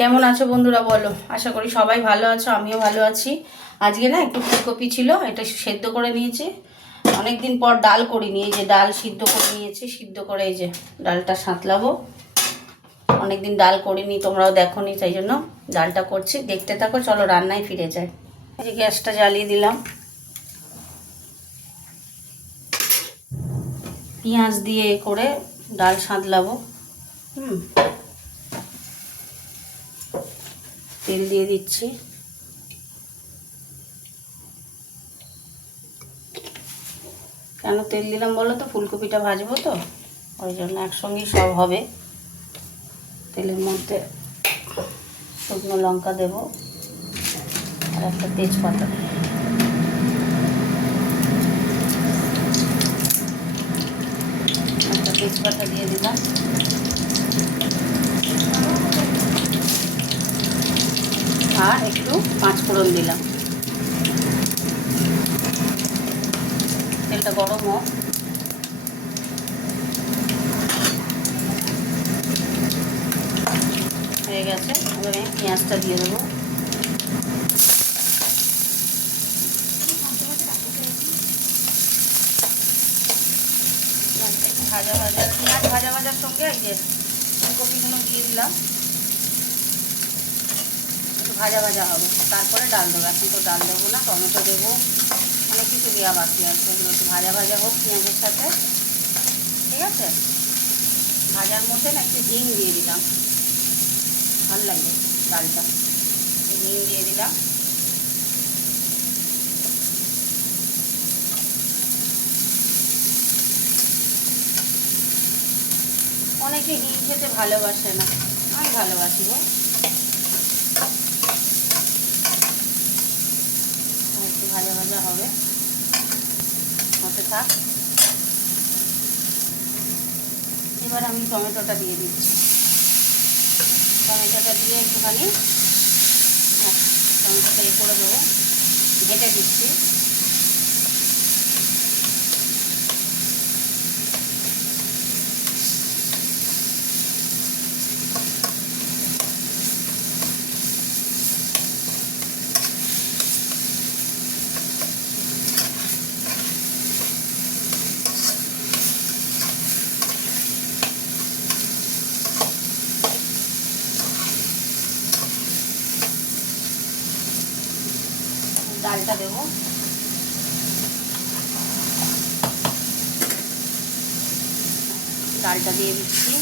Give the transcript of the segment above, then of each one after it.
কেমন আছো বন্ধুরা বলো? আশা করি সবাই ভালো আছো, আমিও ভালো আছি। আজকে না একটু ফুলকপি ছিল, এটা সেদ্ধ করে নিয়েছি। অনেকদিন পর ডাল করিনি, এই যে ডাল সিদ্ধ করে নিয়েছি। সিদ্ধ করে এই যে ডালটা সাঁতলাবো। অনেকদিন ডাল করিনি, তোমরাও দেখোনি, তাই জন্য ডালটা করছি। দেখতে থাকো, চলো রান্নায় ফিরে যাই। এই যে গ্যাসটা জ্বালিয়ে দিলাম, পেঁয়াজ দিয়ে করে ডাল সাঁতলাবো। তেল দিয়ে দিচ্ছি। কেন তেল দিলাম বলো তো? ফুলকপিটা ভাজবো তো, ওই জন্য একসঙ্গেই সব হবে। তেলের মধ্যে শুকনো লঙ্কা দেব আর একটা তেজপাতা। একটা তেজপাতা দিয়ে দিলাম, আর একটু পাঁচফোড়ন দিলাম। তেলটা গরম হোক। হয়ে গেছে, এবার আমি পেঁয়াজটা দিয়ে দেবো। পেঁয়াজটা একটু ভাজা ভাজা, পেঁয়াজ ভাজা ভাজার সঙ্গে এই যে ফুলকপিগুলো দিয়ে দিলাম। একটু ভাজা ভাজা হবে, তারপরে ডাল দেবো। এখন তো ডাল দেবো না, টমেটো দেবো, অনেক কিছু দেওয়া বাকি আছে। এগুলো একটু ভাজা ভাজা হোক পেঁয়াজের সাথে, ঠিক আছে? ভাজার মধ্যে না একটু হিং দিয়ে দিলাম, ভালো লাগবে ডালটা। হিং দিয়ে দিলাম। অনেকে হিং খেতে ভালোবাসে না, আমি ভালোবাসি গো। একটু ভাজা ভাজা হবে, হতে থাক। এবার আমি টমেটোটা দিয়ে দিচ্ছি। টমেটোটা দিয়ে একটুখানি টমেটোটা করে দেবো, ঘেটে দিচ্ছি। ডালটা দেবো, ডালটা দিয়ে দিচ্ছি।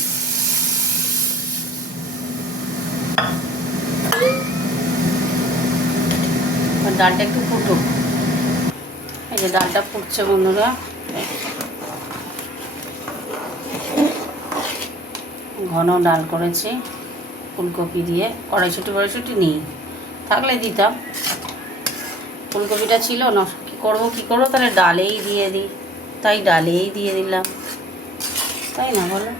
ডালটা একটু ফুটুক। এই যে ডালটা ফুটছে বন্ধুরা, ঘন ডাল করেছি ফুলকপি দিয়ে। কড়াইশুঁটি নিই, থাকলে দিতাম। ফুলকপিটা ছিল না, কী করবো তাহলে ডালেই দিয়ে দিই, তাই ডালেই দিয়ে দিলাম, তাই না বলো?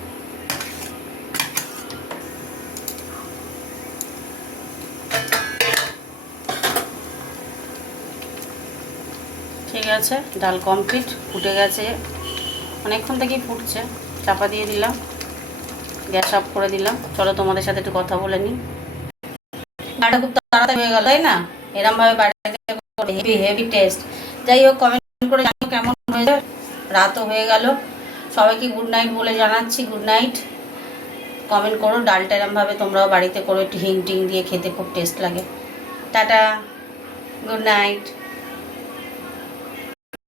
ঠিক আছে, ডাল কমপ্লিট, ফুটে গেছে, অনেকক্ষণ থেকেই ফুটছে। চাপা দিয়ে দিলাম, গ্যাস অফ করে দিলাম। চলো তোমাদের সাথে একটু কথা বলে নিই। ডালটা খুব তাড়াতাড়ি হয়ে গেল, তাই না? এরমভাবে বাড়িতে হেভি হেভি টেস্ট। যাই হোক, কমেন্ট করে জানো কেমন হয়েছে। রাতও হয়ে গেল, সবাইকে গুড নাইট বলে জানাচ্ছি। গুড নাইট, কমেন্ট করো। ডালটা এরমভাবে তোমরাও বাড়িতে করো, একটু হিং টিং দিয়ে খেতে খুব টেস্ট লাগে। Tata, good night.